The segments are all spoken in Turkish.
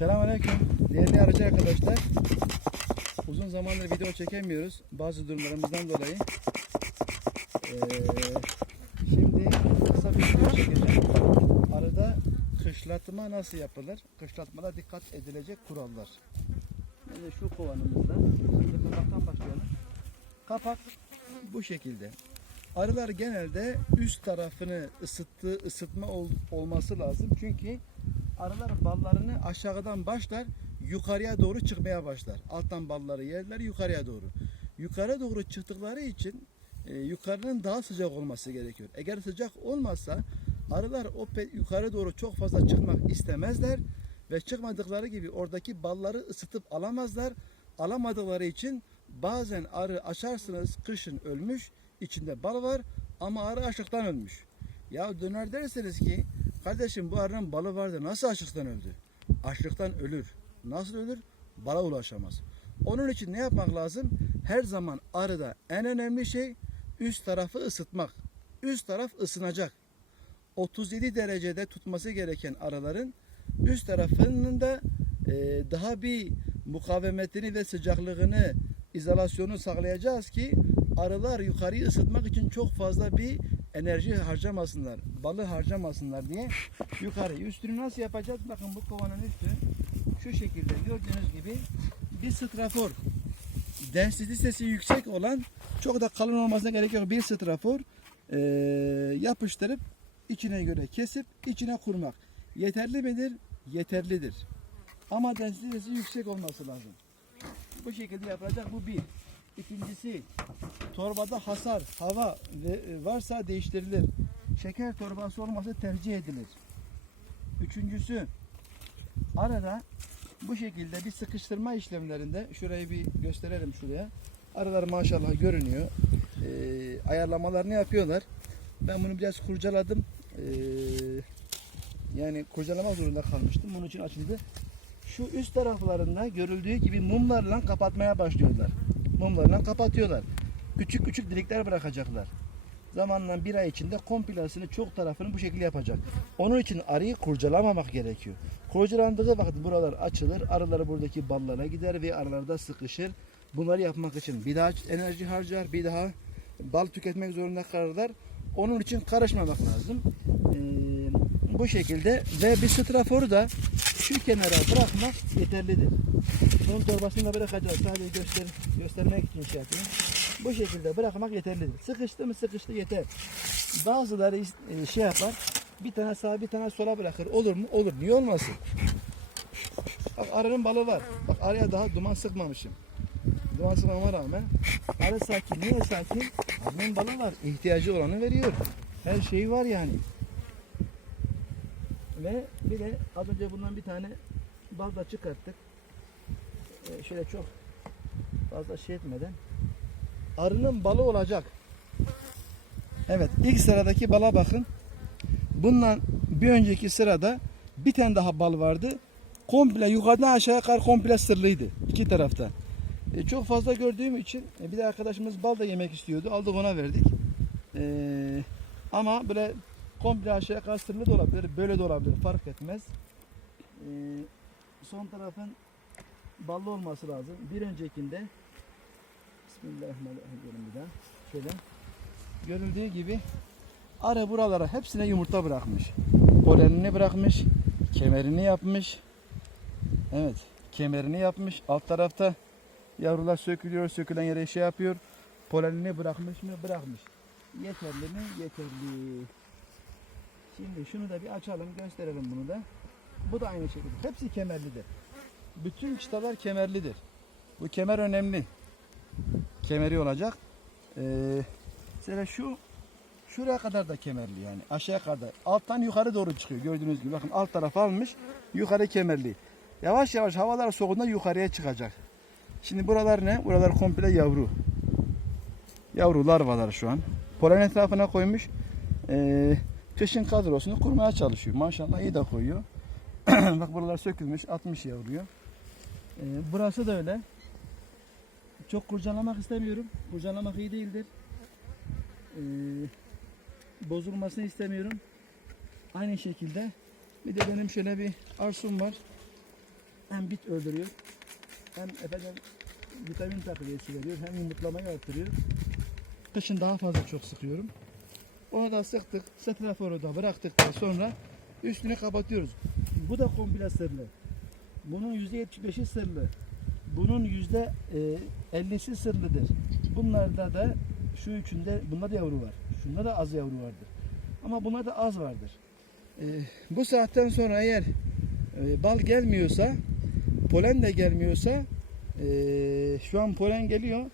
Selamünaleyküm. Değerli aracı arkadaşlar. Uzun zamandır video çekemiyoruz. Bazı durumlarımızdan dolayı. Ee, şimdi kısa bir video çekeceğim. Arada kışlatma nasıl yapılır? Kışlatmada dikkat edilecek kurallar. Şimdi şu kovanımızda. Şimdi kapaktan başlayalım. Kapak bu şekilde. Arılar genelde üst tarafını ısıttığı ısıtma ol- olması lazım. Çünkü arılar ballarını aşağıdan başlar yukarıya doğru çıkmaya başlar. Alttan balları yerler yukarıya doğru. Yukarı doğru çıktıkları için e, yukarının daha sıcak olması gerekiyor. Eğer sıcak olmazsa arılar o yukarı doğru çok fazla çıkmak istemezler ve çıkmadıkları gibi oradaki balları ısıtıp alamazlar. Alamadıkları için bazen arı açarsınız kışın ölmüş içinde bal var ama arı açlıktan ölmüş. Ya döner derseniz ki kardeşim bu arının balı vardı nasıl açlıktan öldü? Açlıktan ölür. Nasıl ölür? Bala ulaşamaz. Onun için ne yapmak lazım? Her zaman arıda en önemli şey üst tarafı ısıtmak. Üst taraf ısınacak. 37 derecede tutması gereken arıların üst tarafının da e, daha bir mukavemetini ve sıcaklığını, izolasyonu sağlayacağız ki arılar yukarıyı ısıtmak için çok fazla bir enerji harcamasınlar, balı harcamasınlar diye yukarı. Üstünü nasıl yapacağız? Bakın bu kovanın üstü şu şekilde gördüğünüz gibi bir strafor. Densitesi yüksek olan çok da kalın olmasına gerek yok. Bir strafor eee, yapıştırıp içine göre kesip içine kurmak. Yeterli midir? Yeterlidir. Ama densitesi yüksek olması lazım. Bu şekilde yapılacak. Bu bir. İkincisi torbada hasar, hava ve- varsa değiştirilir. Şeker torbası olması tercih edilir. Üçüncüsü arada bu şekilde bir sıkıştırma işlemlerinde şurayı bir gösterelim şuraya. Aralar maşallah görünüyor. Ee, ayarlamalarını yapıyorlar. Ben bunu biraz kurcaladım. Ee, yani kurcalamak zorunda kalmıştım. Bunun için açıldı. Şu üst taraflarında görüldüğü gibi mumlarla kapatmaya başlıyorlar. Mumlarla kapatıyorlar. Küçük küçük delikler bırakacaklar. Zamanla bir ay içinde kompilasını çok tarafını bu şekilde yapacak. Onun için arıyı kurcalamamak gerekiyor. Kurcalandığı vakit buralar açılır, arıları buradaki ballara gider ve aralarda sıkışır. Bunları yapmak için bir daha enerji harcar, bir daha bal tüketmek zorunda kalırlar. Onun için karışmamak lazım. Ee, bu şekilde ve bir straforu da şu kenara bırakmak yeterlidir. Bunun torbasını da bırakacağız. Sadece göster, göstermek için şey yapıyorum. Bu şekilde bırakmak yeterlidir. Sıkıştı mı sıkıştı yeter. Bazıları e, şey yapar. Bir tane sağa bir tane sola bırakır. Olur mu? Olur. Niye olmasın? Bak arının balı var. Bak araya daha duman sıkmamışım. Duman sıkmama rağmen arı sakin. Niye sakin? Arının balı var. İhtiyacı olanı veriyor. Her şeyi var yani. Ve bir de az önce bundan bir tane bal da çıkarttık. Ee, şöyle çok fazla şey etmeden. Arının balı olacak. Evet ilk sıradaki bala bakın. Bundan bir önceki sırada bir tane daha bal vardı. Komple yukarıdan aşağıya kadar komple sırlıydı. iki tarafta. E, çok fazla gördüğüm için e, bir de arkadaşımız bal da yemek istiyordu. Aldık ona verdik. E, ama böyle komple aşağıya sırlı da olabilir. Böyle de olabilir. Fark etmez. E, son tarafın ballı olması lazım. Bir öncekinde Bismillahirrahmanirrahim bir. Şöyle. Görüldüğü gibi arı buralara hepsine yumurta bırakmış. Polenini bırakmış. Kemerini yapmış. Evet. Kemerini yapmış. Alt tarafta yavrular sökülüyor. Sökülen yere şey yapıyor. Polenini bırakmış mı? Bırakmış. Yeterli mi? Yeterli. Şimdi şunu da bir açalım. Gösterelim bunu da. Bu da aynı şekilde. Hepsi kemerlidir. Bütün çıtalar kemerlidir. Bu kemer önemli. Kemeri olacak. Ee, mesela şu şuraya kadar da kemerli yani aşağıya kadar. Alttan yukarı doğru çıkıyor gördüğünüz gibi. Bakın alt taraf almış. Yukarı kemerli. Yavaş yavaş havalar soğuduğunda yukarıya çıkacak. Şimdi buralar ne? Buralar komple yavru. Yavru larvalar şu an. Polen etrafına koymuş. Ee, kışın kadrosunu kurmaya çalışıyor. Maşallah iyi de koyuyor. Bak buralar sökülmüş, atmış yavruyu. Ee, burası da öyle. Çok kurcalamak istemiyorum. Kurcalamak iyi değildir. Ee, bozulmasını istemiyorum. Aynı şekilde bir de benim şöyle bir arsum var. hem bit öldürüyor hem efendim vitamin takviyesi veriyor hem yumurtlamayı artırıyor. Kışın daha fazla çok sıkıyorum. Onu da sıktık, straforu da bıraktıktan sonra üstünü kapatıyoruz. Bu da komple sırlı. Bunun %75'i sırlı. Bunun %50'si sırlıdır. Bunlarda da şu üçünde bunda da yavru var. Şunda da az yavru vardır. Ama buna da az vardır. Ee, bu saatten sonra eğer e, bal gelmiyorsa, polen de gelmiyorsa, e, şu an polen geliyor.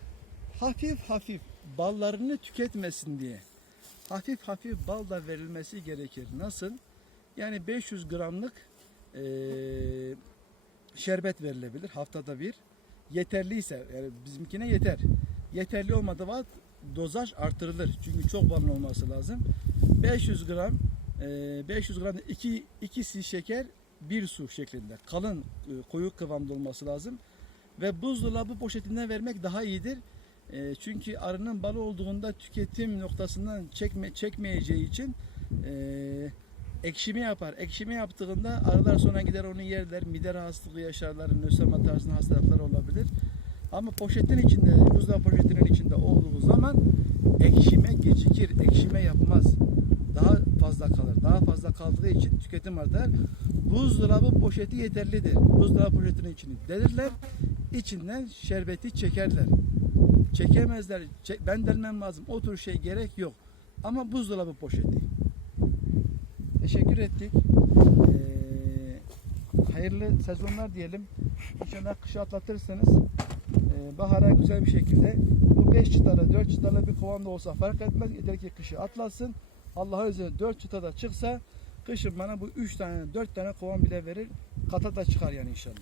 Hafif hafif ballarını tüketmesin diye hafif hafif bal da verilmesi gerekir. Nasıl? Yani 500 gramlık e, şerbet verilebilir haftada bir. Yeterliyse yani bizimkine yeter. Yeterli olmadığı vakit dozaj artırılır. Çünkü çok balın olması lazım. 500 gram e, 500 gram 2 2 şeker bir su şeklinde kalın e, koyu kıvamda olması lazım. Ve buzdolabı poşetinden vermek daha iyidir. E, çünkü arının balı olduğunda tüketim noktasından çekme, çekmeyeceği için e, ekşime yapar. Ekşime yaptığında arılar sonra gider onu yerler. Mide rahatsızlığı yaşarlar. Nösema tarzında hastalıklar olabilir. Ama poşetin içinde, buzdolabı poşetinin içinde olduğu zaman ekşime gecikir. Ekşime yapmaz. Daha fazla kalır. Daha fazla kaldığı için tüketim artar. Buzdolabı poşeti yeterlidir. Buzdolabı poşetinin içini delirler. içinden şerbeti çekerler çekemezler. Çek- ben delmem lazım. O tür şey gerek yok. Ama buzdolabı poşeti. Teşekkür ettik. Ee, hayırlı sezonlar diyelim. İnşallah kışı atlatırsınız. Ee, bahara güzel bir şekilde bu 5 çıtalı 4 çıtalı bir kovan da olsa fark etmez. Yeter ki kışı atlatsın. Allah'a izniyle 4 çıtada çıksa kışın bana bu 3 tane 4 tane kovan bile verir. Kata da çıkar yani inşallah.